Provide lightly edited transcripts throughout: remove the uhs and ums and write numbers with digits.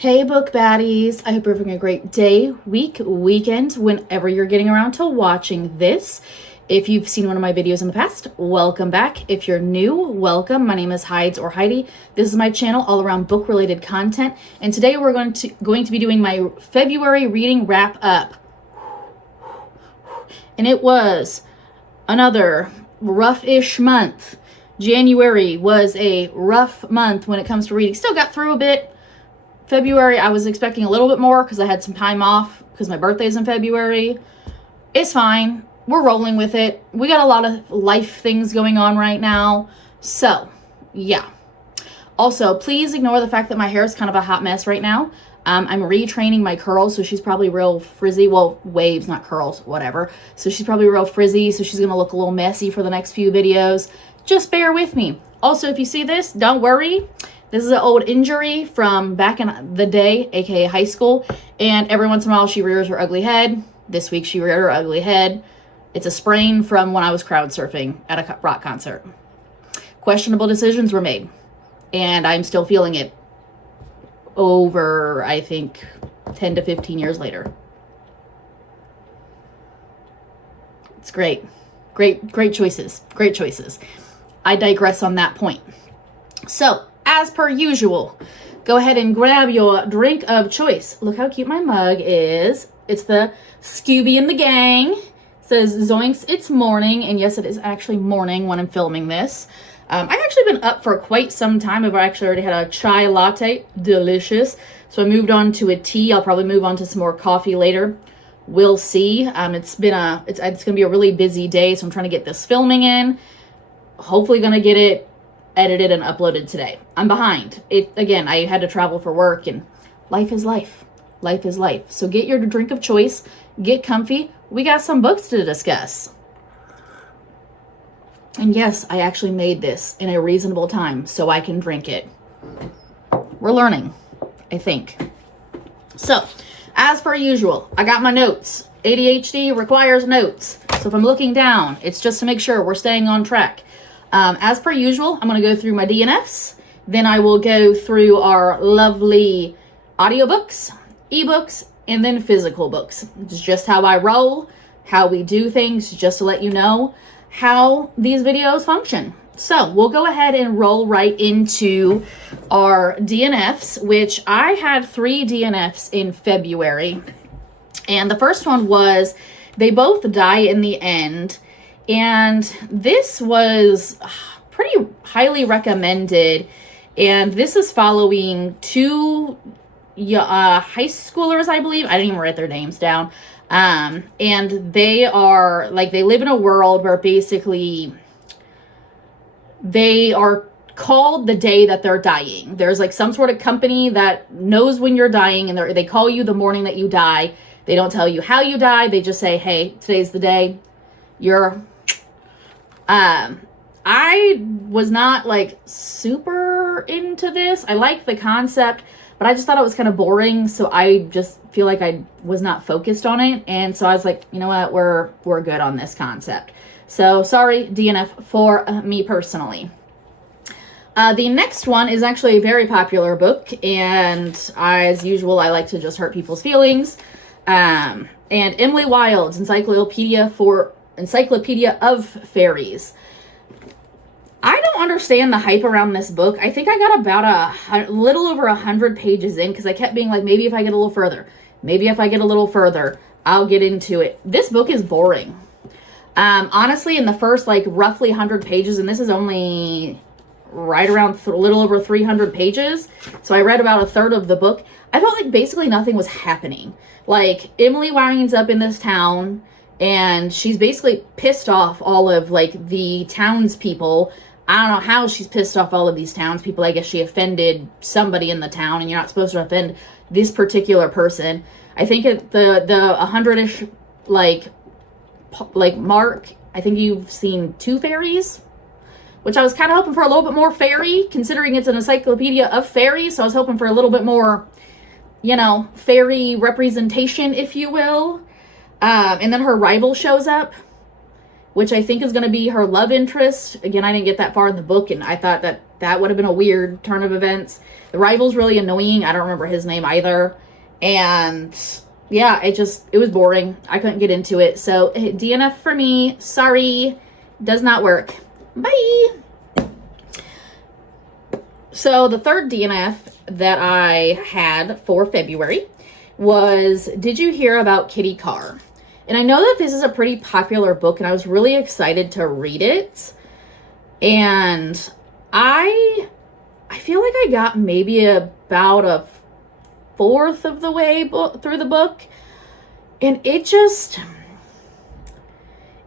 Hey book baddies, I hope you're having a great day, week, weekend, whenever you're getting around to watching this. If you've seen one of my videos in the past, welcome back. If you're new, welcome. My name is Hides or Heidi. This is my channel all around book related content. And today we're going to be doing my February reading wrap up. And it was another rough-ish month. January was a rough month when it comes to reading. Still got through a bit. February, I was expecting a little bit more because I had some time off because my birthday's in February. It's fine. We're rolling with it. We got a lot of life things going on right now. So, yeah. Also, please ignore the fact that my hair is kind of a hot mess right now. I'm retraining my curls, so she's probably real frizzy. Well, waves, not curls, whatever. So she's probably real frizzy, so she's going to look a little messy for the next few videos. Just bear with me. Also, if you see this, don't worry. This is an old injury from back in the day, aka high school, and every once in a while she rears her ugly head. This week she reared her ugly head. It's a sprain from when I was crowd surfing at a rock concert. Questionable decisions were made, and I'm still feeling it over, I think, 10 to 15 years later. It's great. Great choices. Great choices. I digress on that point. So, as per usual, go ahead and grab your drink of choice. Look how cute my mug is. It's the Scooby and the Gang. It says, Zoinks, it's morning. And yes, it is actually morning when I'm filming this. I've actually been up for quite some time. I've actually already had a chai latte. Delicious. So I moved on to a tea. I'll probably move on to some more coffee later. We'll see. It's going to be a really busy day, so I'm trying to get this filming in. Hopefully going to get it edited and uploaded today. I'm behind. Again, I had to travel for work, and life is life. Life is life. So get your drink of choice, get comfy. We got some books to discuss. And yes, I actually made this in a reasonable time so I can drink it. We're learning, I think. So, as per usual, I got my notes. ADHD requires notes. So if I'm looking down, it's just to make sure we're staying on track. As per usual, I'm going to go through my DNFs. Then I will go through our lovely audiobooks, eBooks, and then physical books. It's just how I roll, how we do things, just to let you know how these videos function. So we'll go ahead and roll right into our DNFs, which I had 3 DNFs in February. And the first one was They Both Die in the End. And this was pretty highly recommended. And this is following 2 high schoolers, I believe. I didn't even write their names down. And they are, like, they live in a world where basically they are called the day that they're dying. There's, like, some sort of company that knows when you're dying, and they call you the morning that you die. They don't tell you how you die. They just say, hey, today's the day. You're... I was not, like, super into this. I liked the concept, but I just thought it was kind of boring, so I just feel like I was not focused on it, and so I was like, you know what, we're good on this concept. So, sorry, DNF for me personally. The next one is actually a very popular book, and as usual, I like to just hurt people's feelings. And Emily Wilde's Encyclopedia of Faeries. I don't understand the hype around this book. I think I got about a little over 100 pages in because I kept being like, maybe if I get a little further, maybe if I get a little further, I'll get into it. This book is boring. Honestly, in the first, like, roughly 100 pages, and this is only right around a little over 300 pages, so I read about a third of the book, I felt like basically nothing was happening. Like, Emily winds up in this town, and she's basically pissed off all of, like, the townspeople. I don't know how she's pissed off all of these townspeople. I guess she offended somebody in the town, and you're not supposed to offend this particular person. I think at the 100-ish, like mark, I think you've seen 2 fairies, which I was kind of hoping for a little bit more fairy, considering it's an encyclopedia of fairies, so I was hoping for a little bit more, you know, fairy representation, if you will. And then her rival shows up, which I think is going to be her love interest. Again, I didn't get that far in the book, and I thought that that would have been a weird turn of events. The rival's really annoying. I don't remember his name either. And yeah, it was boring. I couldn't get into it. So DNF for me. Sorry. Does not work. Bye. So the third DNF that I had for February was, did you hear about Kitty Carr? And I know that this is a pretty popular book, and I was really excited to read it. And I feel like I got maybe about a fourth of the way through the book. And it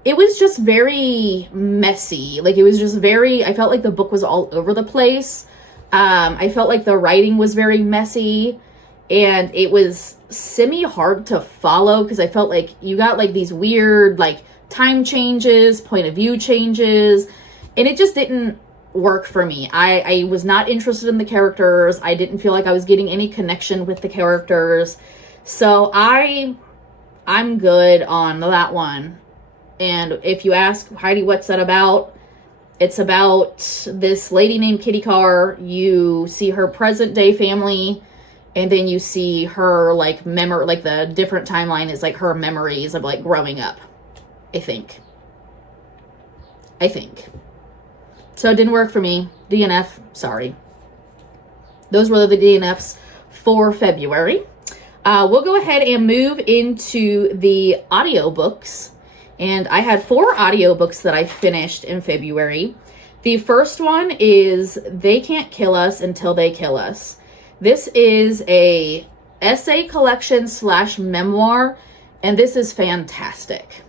was just very messy. Like, it was just very, I felt like the book was all over the place. I felt like the writing was very messy, and it was semi-hard to follow because I felt like you got like these weird like time changes, point of view changes, and it just didn't work for me. I was not interested in the characters. I didn't feel like I was getting any connection with the characters. So I'm good on that one. And if you ask, Heidi, what's that about? It's about this lady named Kitty Carr. You see her present day family, and then you see her like like the different timeline is like her memories of like growing up. I think. So it didn't work for me. DNF, sorry. Those were the DNFs for February. We'll go ahead and move into the audiobooks. And I had 4 audiobooks that I finished in February. The first one is They Can't Kill Us Until They Kill Us. This is a essay collection / memoir, and this is fantastic.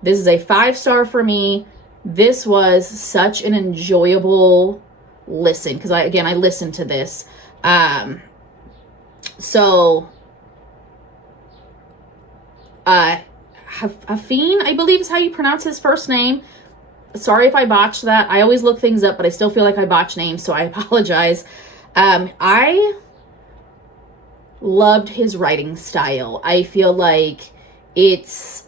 This is a 5-star for me. This was such an enjoyable listen, because I listened to this. Hafeen, I believe is how you pronounce his first name. Sorry if I botched that. I always look things up, but I still feel like I botch names, so I apologize. I loved his writing style. I feel like it's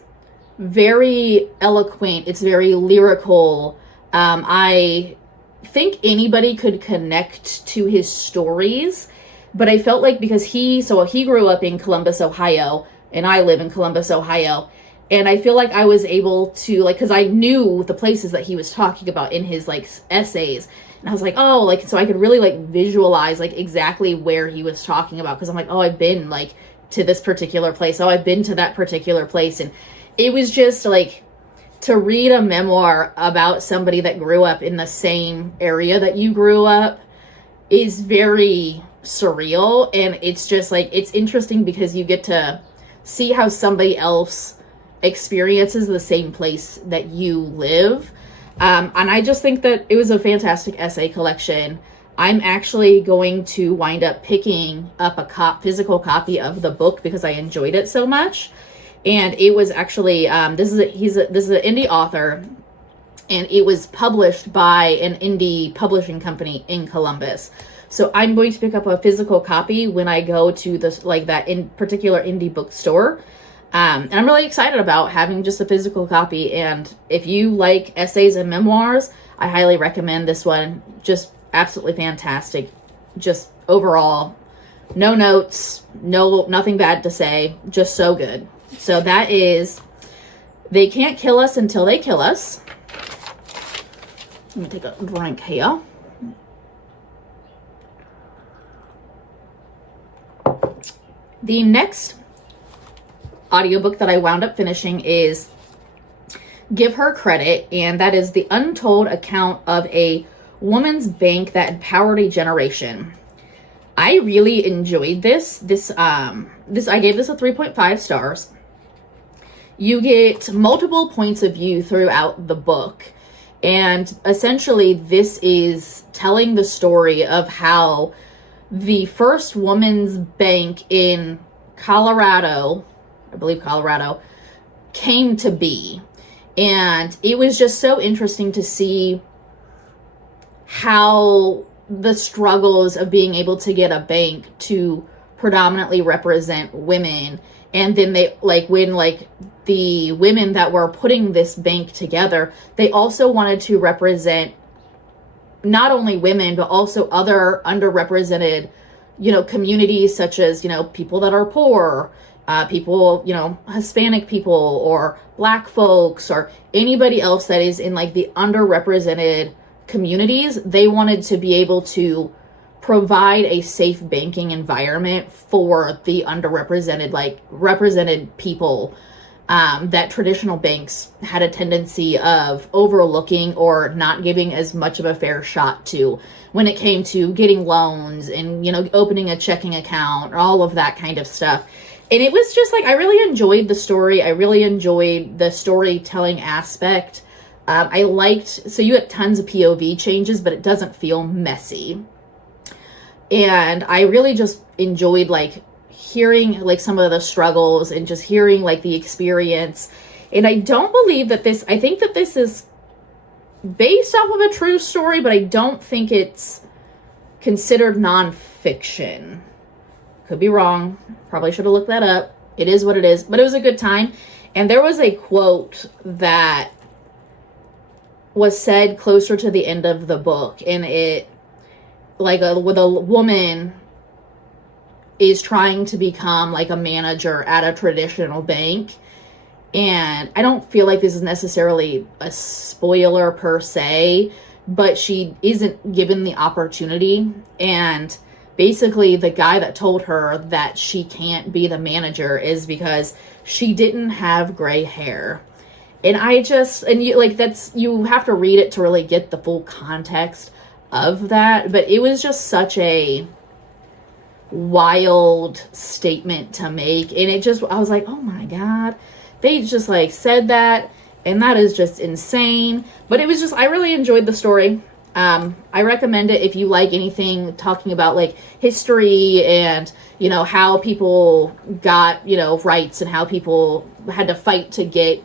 very eloquent. It's very lyrical. I think anybody could connect to his stories, but I felt like because he grew up in Columbus, Ohio, and I live in Columbus, Ohio. And I feel like I was able to, like, because I knew the places that he was talking about in his, like, essays. And I was like, oh, like, so I could really, like, visualize, like, exactly where he was talking about. Because I'm like, oh, I've been, like, to this particular place. Oh, I've been to that particular place. And it was just, like, to read a memoir about somebody that grew up in the same area that you grew up is very surreal. And it's just, like, it's interesting because you get to see how somebody else experiences the same place that you live. And I just think that it was a fantastic essay collection. I'm actually going to wind up picking up a physical copy of the book because I enjoyed it so much. And it was actually, this is an indie author, and it was published by an indie publishing company in Columbus. So I'm going to pick up a physical copy when I go to this, like, that in particular indie bookstore. And I'm really excited about having just a physical copy. And if you like essays and memoirs, I highly recommend this one. Just absolutely fantastic. Just overall, no notes, nothing bad to say. Just so good. So that is They Can't Kill Us Until They Kill Us. Let me take a drink here. The next audiobook that I wound up finishing is Give Her Credit, and that is the untold account of a woman's bank that empowered a generation. I really enjoyed this. I gave this a 3.5 stars. You get multiple points of view throughout the book, and essentially this is telling the story of how the first woman's bank in Colorado, I believe Colorado, came to be. And it was just so interesting to see how the struggles of being able to get a bank to predominantly represent women. And then they, like, when, like, the women that were putting this bank together, they also wanted to represent not only women, but also other underrepresented, communities, such as, people that are poor, people, Hispanic people, or Black folks, or anybody else that is in like the underrepresented communities. They wanted to be able to provide a safe banking environment for the underrepresented, like represented people, that traditional banks had a tendency of overlooking or not giving as much of a fair shot to when it came to getting loans and, opening a checking account or all of that kind of stuff. And it was just like, I really enjoyed the story. I really enjoyed the storytelling aspect. I liked, so you get tons of POV changes, but it doesn't feel messy. And I really just enjoyed like hearing like some of the struggles and just hearing like the experience. And I don't believe that I think that this is based off of a true story, but I don't think it's considered nonfiction. Could be wrong. Probably should have looked that up. It is what it is, but it was a good time. And there was a quote that was said closer to the end of the book, and it, like, with a woman is trying to become like a manager at a traditional bank. And I don't feel like this is necessarily a spoiler per se, but she isn't given the opportunity. And basically the guy that told her that she can't be the manager is because she didn't have gray hair. And you have to read it to really get the full context of that. But it was just such a wild statement to make. And I was like, oh my God, they just like said that. And that is just insane. But it was just, I really enjoyed the story. I recommend it if you like anything talking about like history and, how people got, rights and how people had to fight to get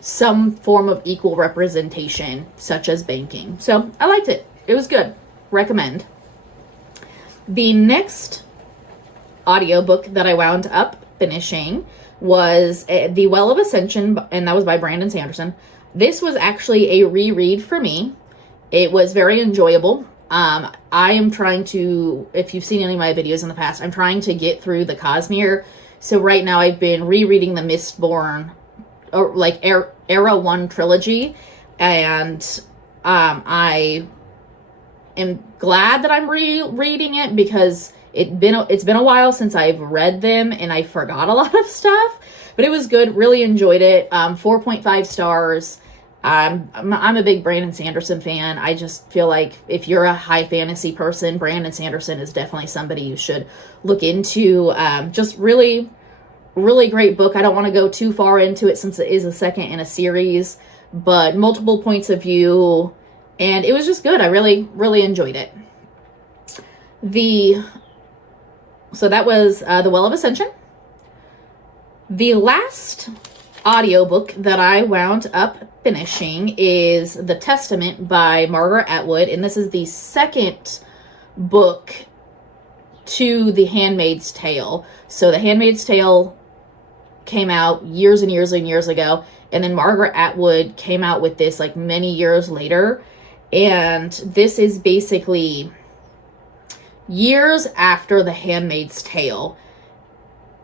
some form of equal representation, such as banking. So I liked it. It was good. Recommend. The next audiobook that I wound up finishing was The Well of Ascension, and that was by Brandon Sanderson. This was actually a reread for me. It was very enjoyable. I am trying to, if you've seen any of my videos in the past, I'm trying to get through the Cosmere. So right now I've been rereading the Mistborn, or like Era 1 trilogy, and I am glad that I'm rereading it because it's been a while since I've read them and I forgot a lot of stuff, but it was good. Really enjoyed it. 4.5 stars. I'm a big Brandon Sanderson fan. I just feel like if you're a high fantasy person, Brandon Sanderson is definitely somebody you should look into. Just really, really great book. I don't want to go too far into it since it is a second in a series, but multiple points of view, and it was just good. I really, really enjoyed it. So that was The Well of Ascension. The last audiobook that I wound up finishing is The Testament by Margaret Atwood, and this is the second book to The Handmaid's Tale. So The Handmaid's Tale came out years and years and years ago, and then Margaret Atwood came out with this like many years later, and this is basically years after The Handmaid's Tale.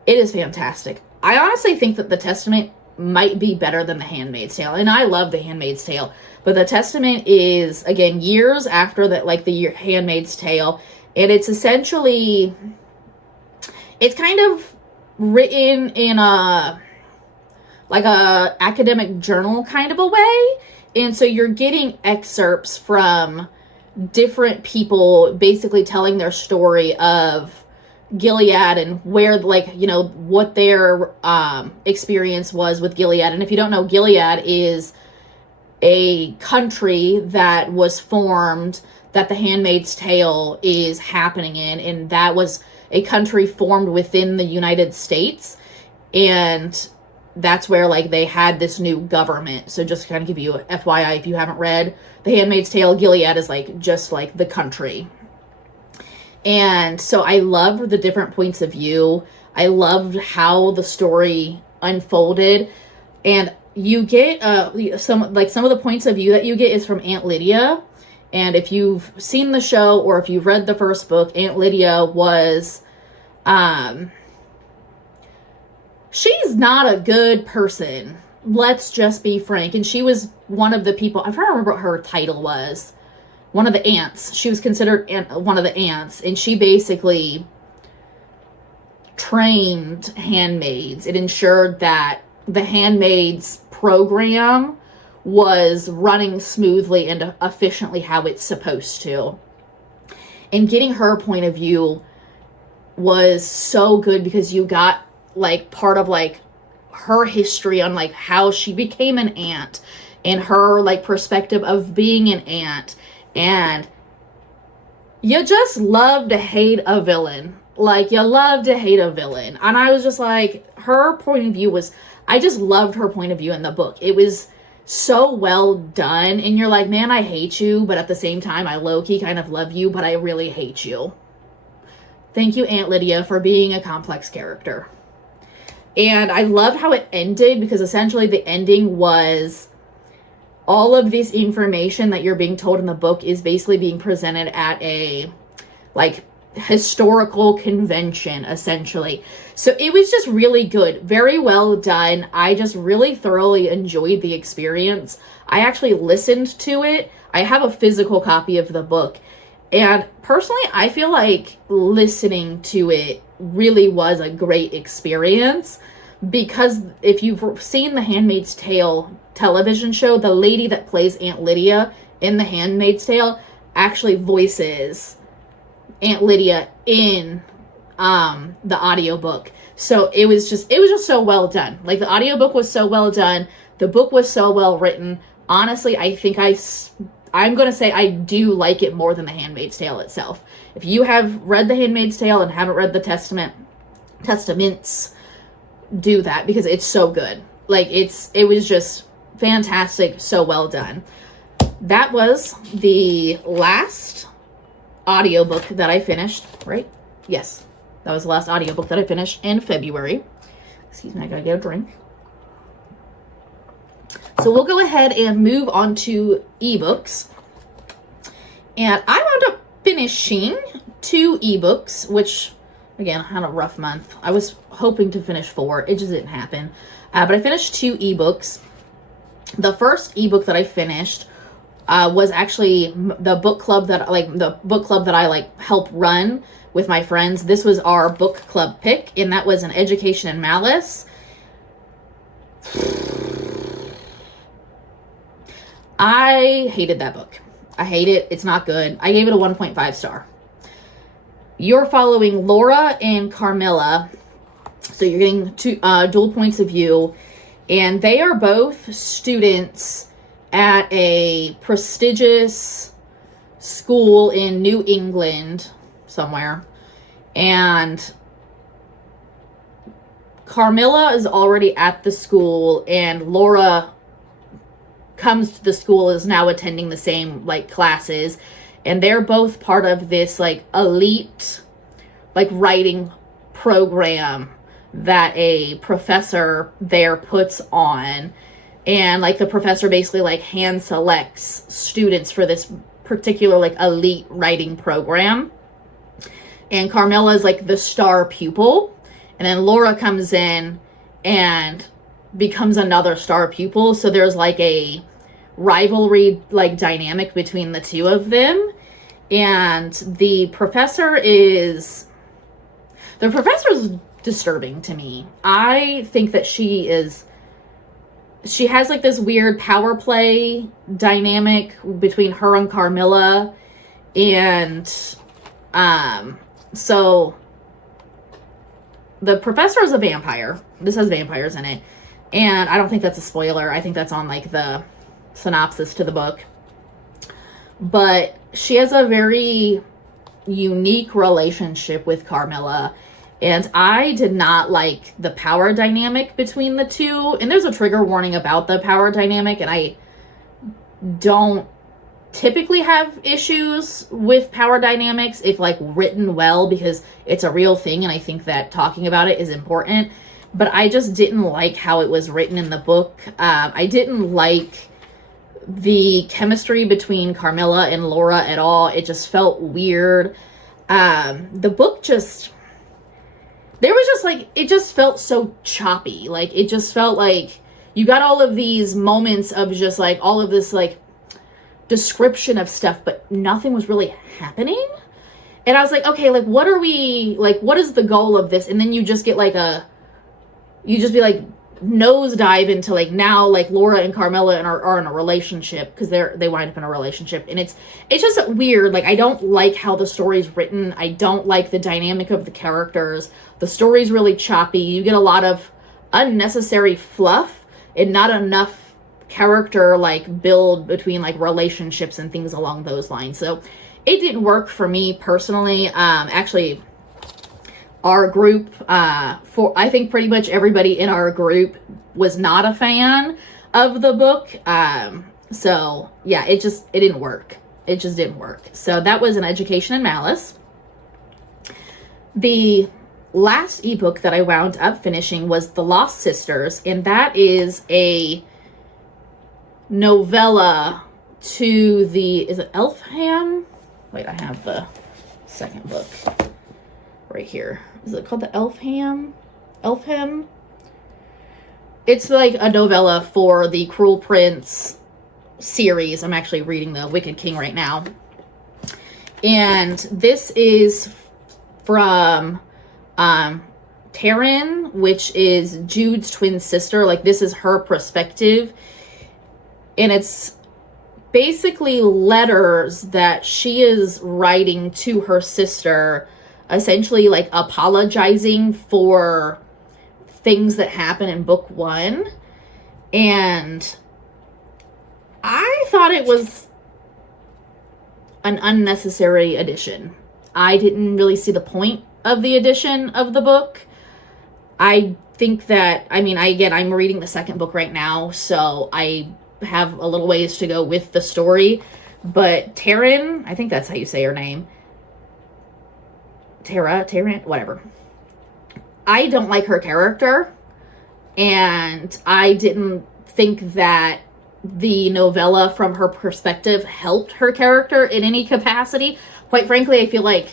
It is fantastic. I honestly think that The Testament might be better than The Handmaid's Tale, and I love The Handmaid's Tale, but The Testament is, again, years after that, like the Handmaid's Tale, and it's essentially, it's kind of written in a academic journal kind of a way, and so you're getting excerpts from different people basically telling their story of Gilead and where, what their experience was with Gilead. And if you don't know, Gilead is a country that was formed that The Handmaid's Tale is happening in, and that was a country formed within the United States, and that's where they had this new government. So just to kind of give you a FYI, if you haven't read The Handmaid's Tale, Gilead is just the country. And so I loved the different points of view. I loved how the story unfolded. And you get some of the points of view that you get is from Aunt Lydia. And if you've seen the show or if you've read the first book, Aunt Lydia was, she's not a good person. Let's just be frank. And she was one of the people, I'm trying to remember what her title was. One of the aunts. She was considered one of the aunts. And she basically trained handmaids. It ensured that the handmaids program was running smoothly and efficiently how it's supposed to. And getting her point of view was so good because you got like part of like her history on like how she became an aunt and her like perspective of being an aunt. And you just love to hate a villain. Like, you love to hate a villain. And I was just like, her point of view was, I just loved her point of view in the book. It was so well done. And you're like, man, I hate you. But at the same time, I low-key kind of love you, but I really hate you. Thank you, Aunt Lydia, for being a complex character. And I loved how it ended because essentially the ending was all of this information that you're being told in the book is basically being presented at a, like, historical convention, essentially. So it was just really good. Very well done. I just really thoroughly enjoyed the experience. I actually listened to it. I have a physical copy of the book. And personally, I feel like listening to it really was a great experience. Because if you've seen the Handmaid's Tale television show, the lady that plays Aunt Lydia in the Handmaid's Tale actually voices Aunt Lydia in the audiobook. So it was just so well done. Like, the audiobook was so well done. The book was so well written. Honestly, I think I'm going to say I do like it more than the Handmaid's Tale itself. If you have read the Handmaid's Tale and haven't read the Testaments, do that because it's so good. Like, it was just fantastic, so well done. That was the last audiobook that I finished, right? Yes, that was the last audiobook that I finished in February. Excuse me, I gotta get a drink. So we'll go ahead and move on to eBooks. And I wound up finishing 2 eBooks, which, again, I had a rough month. I was hoping to finish 4. It just didn't happen. But I finished 2 eBooks. The first ebook that I finished was actually the book club that I help run with my friends. This was our book club pick, and that was An Education in Malice. I hated that book. I hate it. It's not good. I gave it a 1.5 star. You're following Laura and Carmilla, so you're getting 2 dual points of view, and they are both students at a prestigious school in New England somewhere. And Carmilla is already at the school, and Laura comes to the school, is now attending the same like classes, and they're both part of this like elite like writing program that a professor there puts on. And like the professor basically like hand selects students for this particular like elite writing program. And Carmilla is like the star pupil. And then Laura comes in and becomes another star pupil. So there's like a rivalry like dynamic between the two of them. And the professor is disturbing to me. I think that she has like this weird power play dynamic between her and Carmilla. And so the professor is a vampire. This has vampires in it. And I don't think that's a spoiler. I think that's on like the synopsis to the book. But she has a very unique relationship with Carmilla. And I did not like the power dynamic between the two. And there's a trigger warning about the power dynamic. And I don't typically have issues with power dynamics if like written well, because it's a real thing. And I think that talking about it is important. But I just didn't like how it was written in the book. I didn't like the chemistry between Carmilla and Laura at all. It just felt weird. The book just, there was just like, it just felt so choppy. Like, it just felt like you got all of these moments of just like all of this like description of stuff, but nothing was really happening. And I was like, okay, like, what are we, like, what is the goal of this? And then you just get like you just be like, nosedive into like, now like Laura and Carmilla are in a relationship, because they wind up in a relationship, and it's just weird. Like, I don't like how the story's written. I don't like the dynamic of the characters. The story's really choppy. You get a lot of unnecessary fluff and not enough character like build between like relationships and things along those lines. So it didn't work for me personally. Actually, our group, I think pretty much everybody in our group was not a fan of the book. So yeah, it didn't work. It just didn't work. So that was An Education in Malice. The last ebook that I wound up finishing was The Lost Sisters, and that is a novella to is it Elfham? Wait, I have the second book right here. Is it called the Elfham? It's like a novella for the Cruel Prince series. I'm actually reading The Wicked King right now. And this is from Taryn, which is Jude's twin sister. Like, this is her perspective. And it's basically letters that she is writing to her sister, essentially like apologizing for things that happen in book 1. And I thought it was an unnecessary addition. I didn't really see the point of the addition of the book. I think that, I mean, I'm reading the second book right now, so I have a little ways to go with the story. But Taryn, I think that's how you say her name. Taryn, whatever. I don't like her character, and I didn't think that the novella from her perspective helped her character in any capacity. Quite frankly, I feel like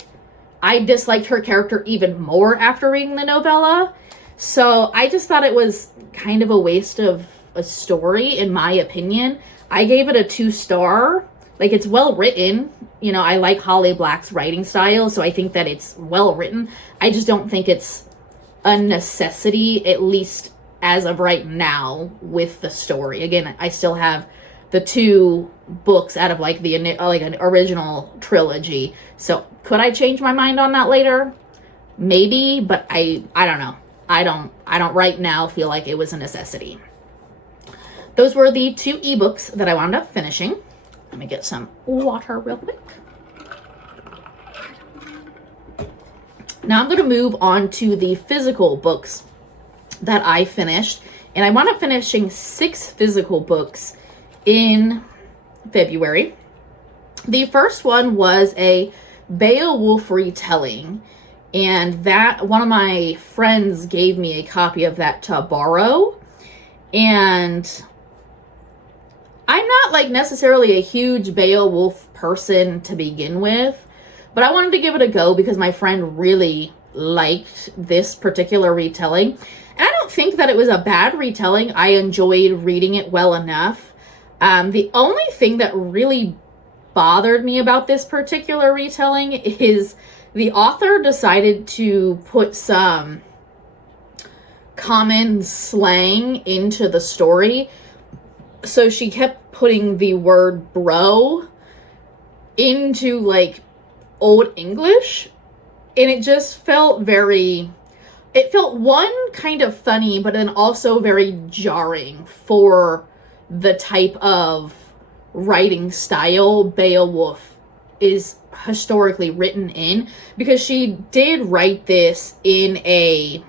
I disliked her character even more after reading the novella. So I just thought it was kind of a waste of a story, in my opinion. I gave it a 2-star. Like, it's well written. You know, I like Holly Black's writing style, so I think that it's well written. I just don't think it's a necessity, at least as of right now, with the story. Again, I still have the 2 books out of like an original trilogy. So could I change my mind on that later? Maybe, but I don't know. I don't right now feel like it was a necessity. Those were the 2 ebooks that I wound up finishing. Let me get some water real quick. Now I'm going to move on to the physical books that I finished. And I wound up finishing 6 physical books in February. The first one was a Beowulf retelling. And that, one of my friends gave me a copy of that to borrow. And I'm not like necessarily a huge Beowulf person to begin with, but I wanted to give it a go because my friend really liked this particular retelling. And I don't think that it was a bad retelling. I enjoyed reading it well enough. The only thing that really bothered me about this particular retelling is the author decided to put some common slang into the story. So she kept putting the word bro into like Old English, and it just felt one, kind of funny, but then also very jarring for the type of writing style Beowulf is historically written in, because she did write this in a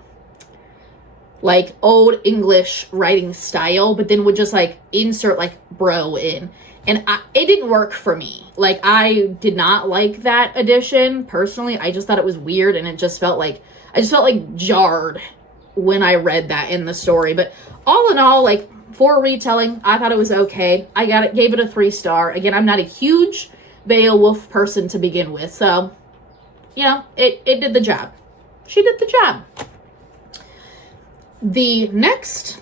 like Old English writing style, but then would just like insert like bro in. And it didn't work for me. Like, I did not like that addition personally. I just thought it was weird, and it just felt like, I just felt like jarred when I read that in the story. But all in all, like, for a retelling, I thought it was okay. I gave it a 3-star. Again, I'm not a huge Beowulf person to begin with, so, you know, it did the job. She did the job. The next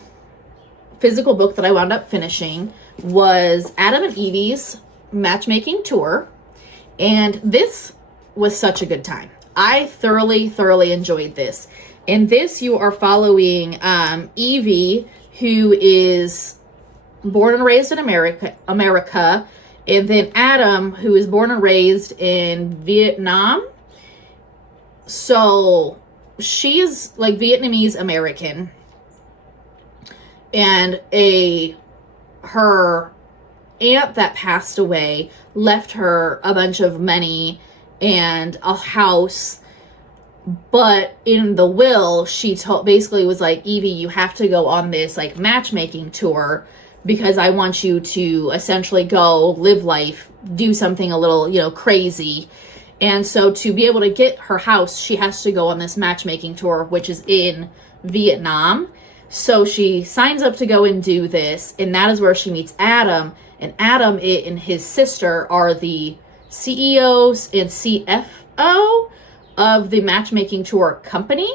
physical book that I wound up finishing was Adam and Evie's Matchmaking Tour, and this was such a good time. I thoroughly enjoyed this. In this, you are following Evie, who is born and raised in America, and then Adam, who is born and raised in Vietnam. So she is like Vietnamese American, and her aunt that passed away left her a bunch of money and a house. But in the will, she basically was like, Evie, you have to go on this like matchmaking tour because I want you to essentially go live life, do something a little, you know, crazy. And so to be able to get her house, she has to go on this matchmaking tour, which is in Vietnam. So she signs up to go and do this, and that is where she meets Adam. And Adam and his sister are the CEOs and CFO of the matchmaking tour company,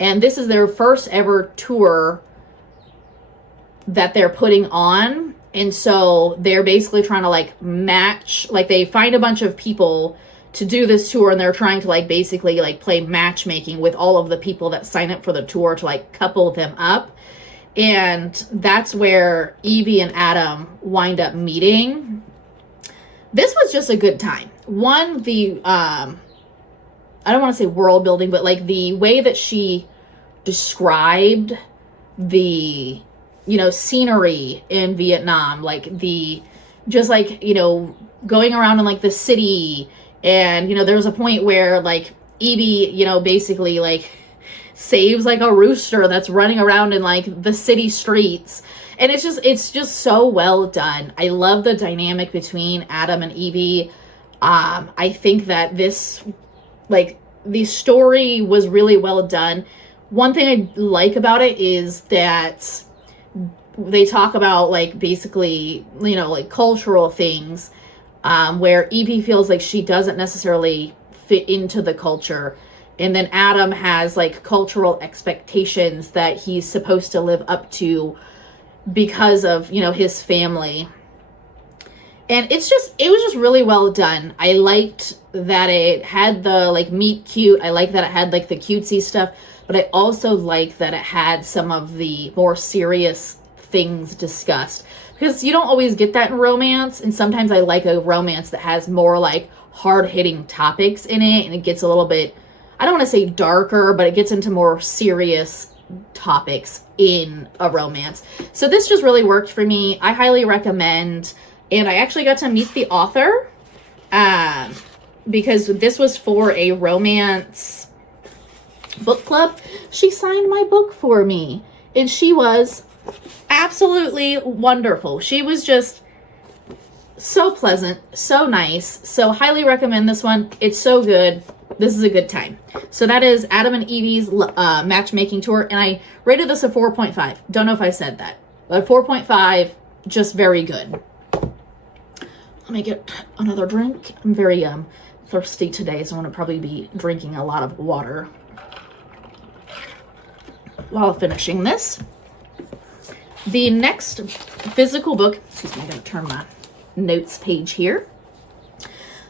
and this is their first ever tour that they're putting on. And so they're basically trying to like match, like they find a bunch of people to do this tour, and they're trying to like basically like play matchmaking with all of the people that sign up for the tour to like couple them up. And that's where Evie and Adam wind up meeting. This was just a good time. One, I don't want to say world building, but like the way that she described the, you know, scenery in Vietnam, like just like, you know, going around in like the city. And, you know, there was a point where like Evie, you know, basically like saves like a rooster that's running around in like the city streets. And it's just so well done. I love the dynamic between Adam and Evie. I think that this, like, the story was really well done. One thing I like about it is that they talk about, like, basically, you know, like, cultural things, where Evie feels like she doesn't necessarily fit into the culture. And then Adam has, like, cultural expectations that he's supposed to live up to because of, you know, his family. And it was just really well done. I liked that it had the, like, meet cute. I like that it had, like, the cutesy stuff. But I also like that it had some of the more serious things discussed. Because you don't always get that in romance. And sometimes I like a romance that has more, like, hard-hitting topics in it. And it gets a little bit, I don't want to say darker, but it gets into more serious topics in a romance. So this just really worked for me. I highly recommend. And I actually got to meet the author, because this was for a romance book club. She signed my book for me, and she was absolutely wonderful. She was just so pleasant, so nice. So highly recommend this one. It's so good. This is a good time. So that is Adam and Evie's matchmaking tour, and I rated this a 4.5. Don't know if I said that, but 4.5, just very good. Let me get another drink. I'm very thirsty today, so I'm going to probably be drinking a lot of water while finishing this. The next physical book, excuse me, I'm going to turn my notes page here.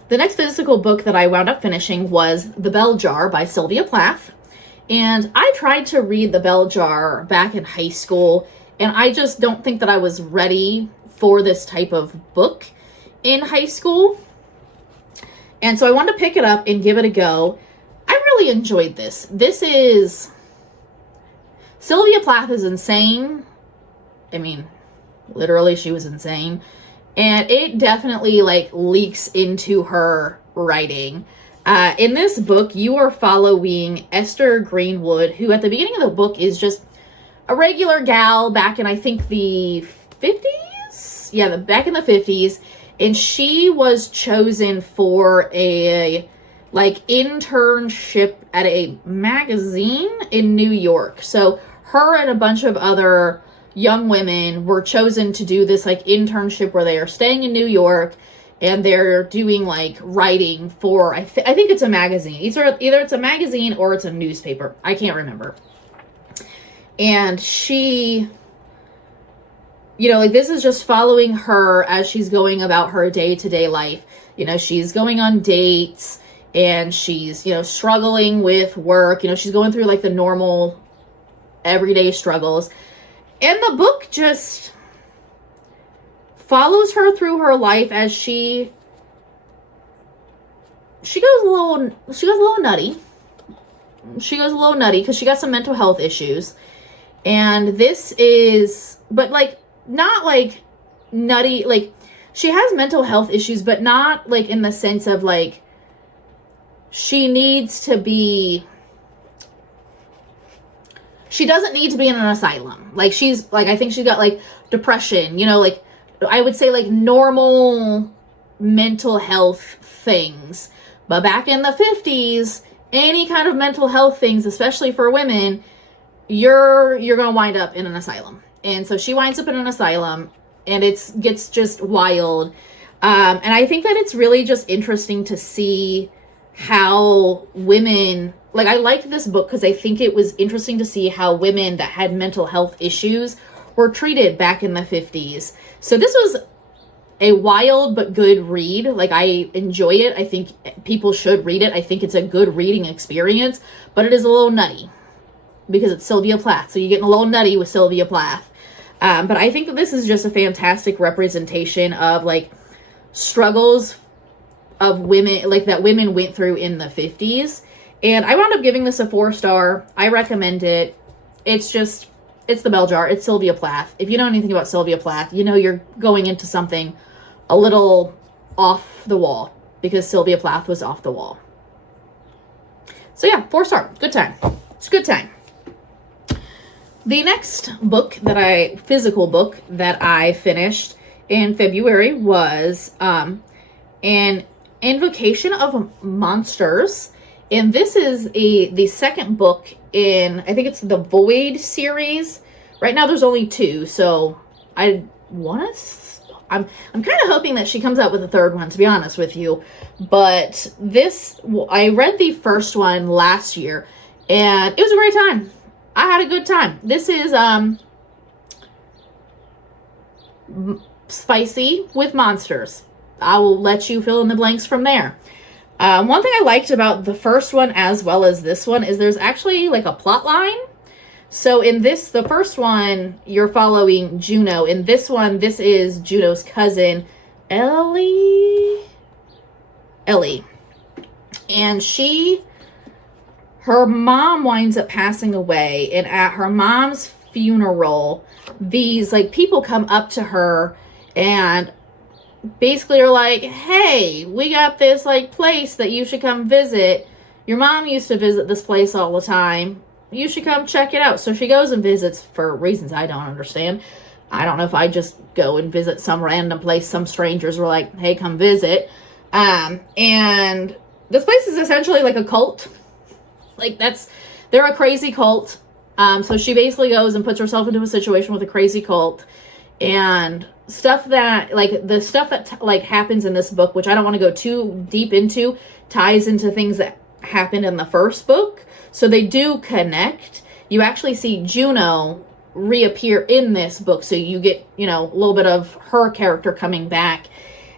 The next physical book that I wound up finishing was The Bell Jar by Sylvia Plath. And I tried to read The Bell Jar back in high school, and I just don't think that I was ready for this type of book in high school. And so I wanted to pick it up and give it a go. I really enjoyed this. This is, Sylvia Plath is insane. I mean, literally she was insane. And it definitely like leaks into her writing. In this book, you are following Esther Greenwood, who at the beginning of the book is just a regular gal back in, I think, the 50s? Yeah, back in the 50s. And she was chosen for a, like, internship at a magazine in New York. So her and a bunch of other young women were chosen to do this like internship where they are staying in New York and they're doing like writing for, I think it's a magazine. Either it's a magazine or it's a newspaper. I can't remember. And she, you know, like this is just following her as she's going about her day-to-day life. You know, she's going on dates and she's, you know, struggling with work. You know, she's going through like the normal everyday struggles. And the book just follows her through her life as she goes a little nutty. She goes a little nutty because she got some mental health issues. And this is, but like, not like nutty, like she has mental health issues, but not like in the sense of like, she doesn't need to be in an asylum. Like she's like, I think she's got like depression, you know, like I would say like normal mental health things. But back in the 50s, any kind of mental health things, especially for women, you're going to wind up in an asylum. And so she winds up in an asylum and it gets just wild. And I think that it's really just interesting to see how women, like I liked this book because I think it was interesting to see how women that had mental health issues were treated back in the 50s. So this was a wild but good read. Like I enjoy it. I think people should read it. I think it's a good reading experience, but it is a little nutty because it's Sylvia Plath. So you're getting a little nutty with Sylvia Plath. But I think that this is just a fantastic representation of like struggles of women, like that women went through in the 50s. And I wound up giving this a 4-star. I recommend it. It's the bell jar. It's Sylvia Plath. If you know anything about Sylvia Plath, you know you're going into something a little off the wall because Sylvia Plath was off the wall. So yeah, 4-star. Good time. It's a good time. The next physical book that I finished in February was an Invocation of Monsters. And this is the second book in, I think it's the Void series. Right now there's only 2, so I'm kind of hoping that she comes out with a third one, to be honest with you. But I read the first one last year, and it was a great time. I had a good time. This is spicy with monsters. I will let you fill in the blanks from there. One thing I liked about the first one as well as this one is there's actually like a plot line. So in the first one, you're following Juno. In this one, this is Juno's cousin, Ellie. And her mom winds up passing away. And at her mom's funeral, these like people come up to her and basically are like, hey, we got this like place that you should come visit. Your mom used to visit this place all the time. You should come check it out. So she goes and visits for reasons I don't understand. I don't know if I just go and visit some random place. Some strangers were like, hey, come visit. And this place is essentially like a cult. Like they're a crazy cult. So she basically goes and puts herself into a situation with a crazy cult. And the stuff that happens in this book, which I don't want to go too deep into, ties into things that happened in the first book. So they do connect. You actually see Juno reappear in this book. So you get, a little bit of her character coming back.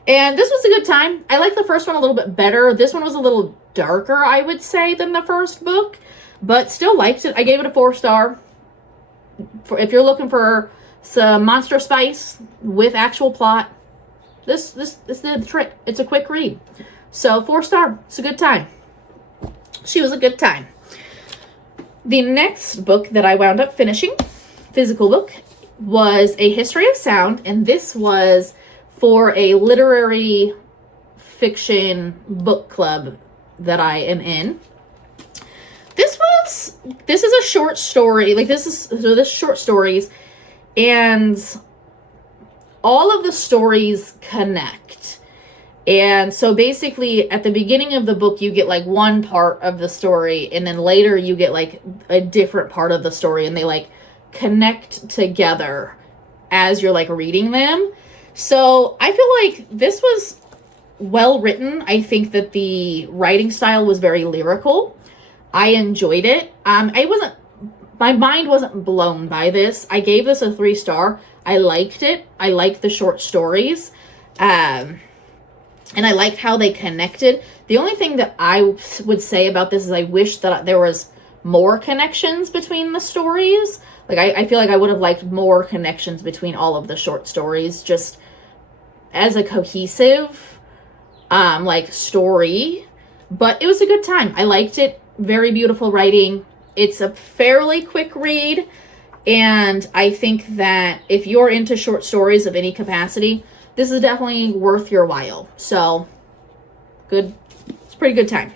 And this was a good time. I like the first one a little bit better. This one was a little darker, I would say, than the first book. But still liked it. I gave it a 4-star. If you're looking for some monster spice with actual plot, this did the trick. It's a quick read. So 4-star. It's a good time. She was a good time. The next book that I wound up finishing, physical book, was A History of Sound, and this was for a literary fiction book club that I am in. This is a short story. This short stories, and all of the stories connect. And so basically at the beginning of the book, you get like one part of the story, and then later you get like a different part of the story, and they like connect together as you're like reading them. So I feel like this was well written. I think that the writing style was very lyrical. I enjoyed it. My mind wasn't blown by this. I gave this a 3-star. I liked it. I liked the short stories. And I liked how they connected. The only thing that I would say about this is I wish that there was more connections between the stories. Like, I feel like I would have liked more connections between all of the short stories, just as a cohesive, like, story. But it was a good time. I liked it. Very beautiful writing. It's a fairly quick read. And I think that if you're into short stories of any capacity, this is definitely worth your while. So, good. It's a pretty good time.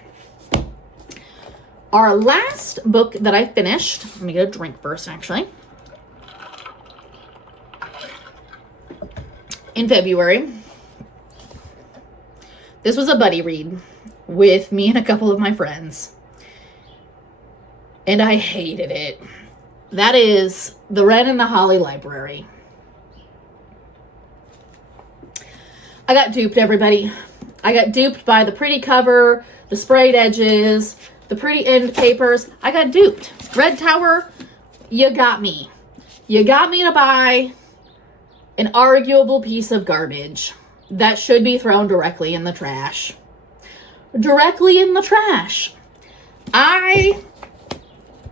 Our last book that I finished, let me get a drink first, actually. In February. This was a buddy read with me and a couple of my friends. And I hated it. That is The Wren and the Holly Library. I got duped, everybody. I got duped by the pretty cover, the sprayed edges, the pretty end papers. I got duped. Red Tower, you got me. You got me to buy an arguable piece of garbage that should be thrown directly in the trash. Directly in the trash. I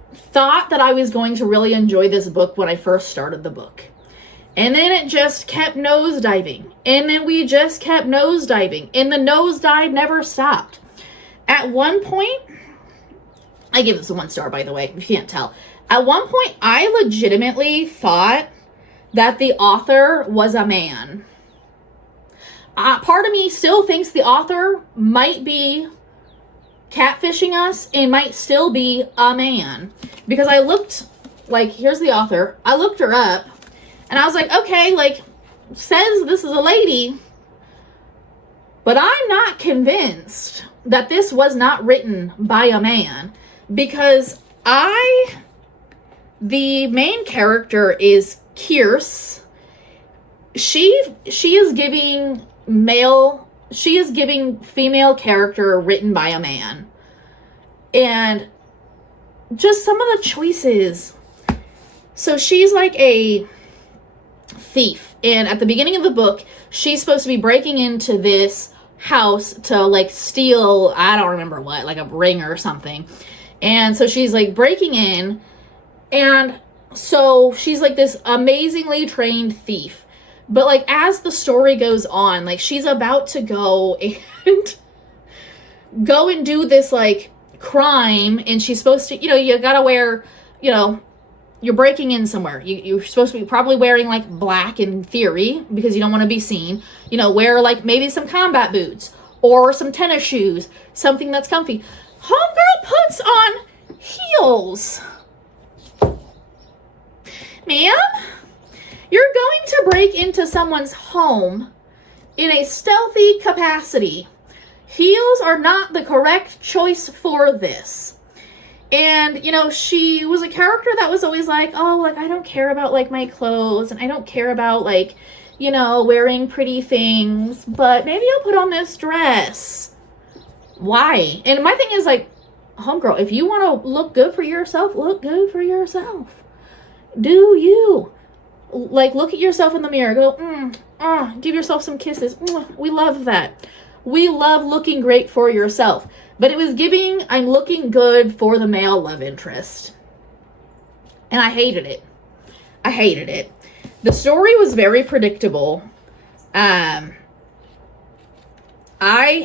thought that I was going to really enjoy this book when I first started the book. And then it just kept nosediving. And then we just kept nosediving. And the nosedive never stopped. At one point, I give this a 1-star, by the way. You can't tell. At one point, I legitimately thought that the author was a man. Part of me still thinks the author might be catfishing us and might still be a man. Because I looked, like, here's the author. I looked her up. And I was like, okay, like, says this is a lady. But I'm not convinced that this was not written by a man. Because the main character is Kierce. She is giving female character written by a man. And just some of the choices. So she's like a thief. And at the beginning of the book, she's supposed to be breaking into this house to, like, steal, I don't remember what, like a ring or something. And so she's, like, breaking in. And so she's, like, this amazingly trained thief. But, like, as the story goes on, like, she's about to go and do this, like, crime. And she's supposed to, you gotta wear, you're breaking in somewhere. You're supposed to be probably wearing, like, black in theory because you don't want to be seen. Wear, like, maybe some combat boots or some tennis shoes, something that's comfy. Homegirl puts on heels. Ma'am, you're going to break into someone's home in a stealthy capacity. Heels are not the correct choice for this. And, she was a character that was always like, oh, like, I don't care about, like, my clothes, and I don't care about, like, wearing pretty things, but maybe I'll put on this dress. Why? And my thing is, like, homegirl, if you want to look good for yourself, look good for yourself. Do you? Like, look at yourself in the mirror. Go, give yourself some kisses. We love that. We love looking great for yourself. But it was giving, I'm looking good for the male love interest. And I hated it. I hated it. The story was very predictable. I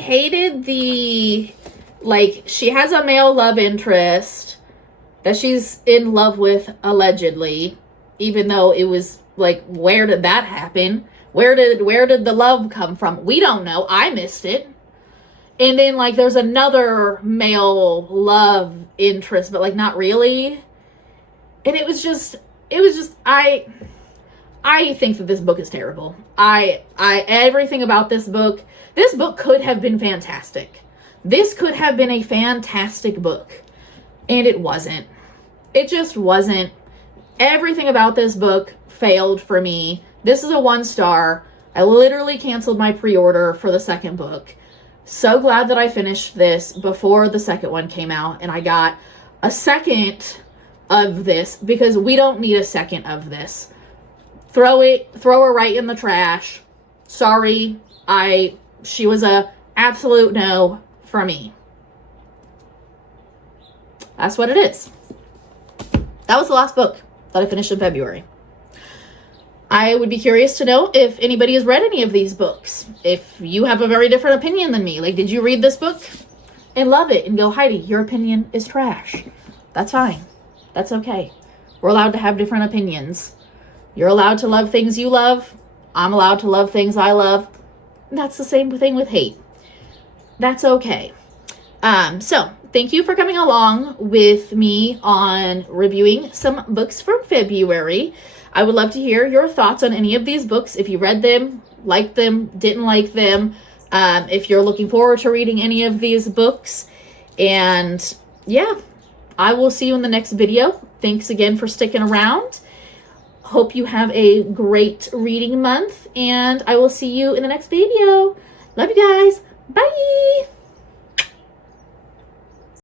hated the, like, she has a male love interest that she's in love with, allegedly. Even though it was, like, where did that happen? Where did the love come from? We don't know. I missed it. And then, like, there's another male love interest, but, like, not really. And it was just, I think that this book is terrible. Everything about this book could have been fantastic. This could have been a fantastic book. And it wasn't. It just wasn't. Everything about this book failed for me. This is a 1 star. I literally canceled my pre-order for the second book. So glad that I finished this before the second one came out, and I got a second of this, because we don't need a second of this. Throw her right in the trash. Sorry, she was a absolute no for me. That's what it is. That was the last book that I finished in February. I would be curious to know if anybody has read any of these books. If you have a very different opinion than me. Like, did you read this book and love it and go, Heidi, your opinion is trash? That's fine. That's okay. We're allowed to have different opinions. You're allowed to love things you love. I'm allowed to love things I love. That's the same thing with hate. That's okay. So thank you for coming along with me on reviewing some books from February. I would love to hear your thoughts on any of these books. If you read them, liked them, didn't like them, if you're looking forward to reading any of these books. And yeah, I will see you in the next video. Thanks again for sticking around. Hope you have a great reading month, and I will see you in the next video. Love you guys. Bye.